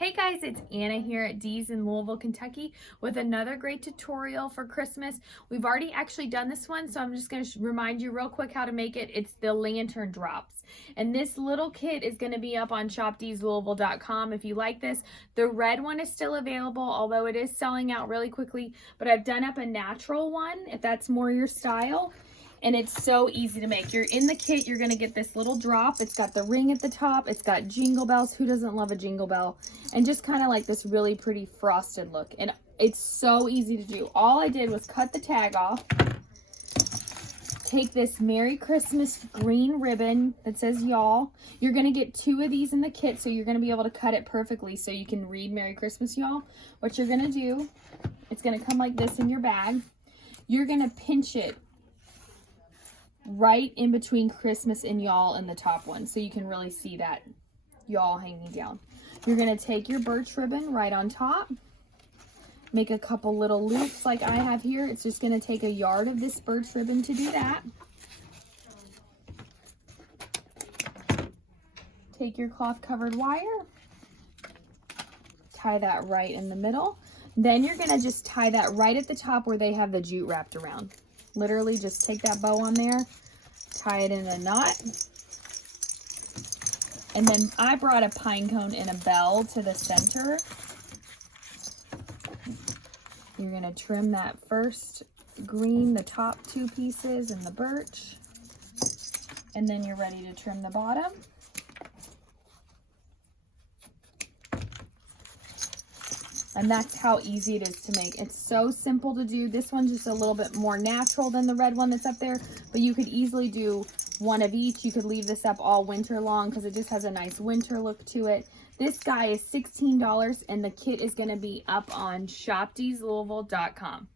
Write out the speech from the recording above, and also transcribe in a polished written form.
Hey guys, it's Anna here at Dee's in Louisville, Kentucky with another great tutorial for Christmas. We've already actually done this one, so I'm just going to remind you real quick how to make it. It's the lantern drops. And this little kit is going to be up on shopdeeslouisville.com if you like this. The red one is still available, although it is selling out really quickly, but I've done up a natural one if that's more your style. And it's so easy to make. You're in the kit, you're gonna get this little drop. It's got the ring at the top. It's got jingle bells. Who doesn't love a jingle bell? And just kind of like this really pretty frosted look. And it's so easy to do. All I did was cut the tag off. Take this Merry Christmas green ribbon that says y'all. You're gonna get 2 of these in the kit, so you're gonna be able to cut it perfectly so you can read Merry Christmas, y'all. What you're gonna do, it's gonna come like this in your bag. You're gonna pinch it right in between Christmas and y'all in the top one, so you can really see that y'all hanging down. You're going to take your birch ribbon right on top, make a couple little loops like I have here. It's just going to take a yard of this birch ribbon to do that. Take your cloth covered wire, tie that right in the middle. Then you're going to just tie that right at the top where they have the jute wrapped around. Literally just take that bow on there, tie it in a knot. And then I brought a pine cone and a bell to the center. You're going to trim that first green, the top 2 pieces, and the birch. And then you're ready to trim the bottom. And that's how easy it is to make. It's so simple to do. This one's just a little bit more natural than the red one that's up there, but you could easily do one of each. You could leave this up all winter long because it just has a nice winter look to it. This guy is $16 and the kit is going to be up on shopdeeslouisville.com.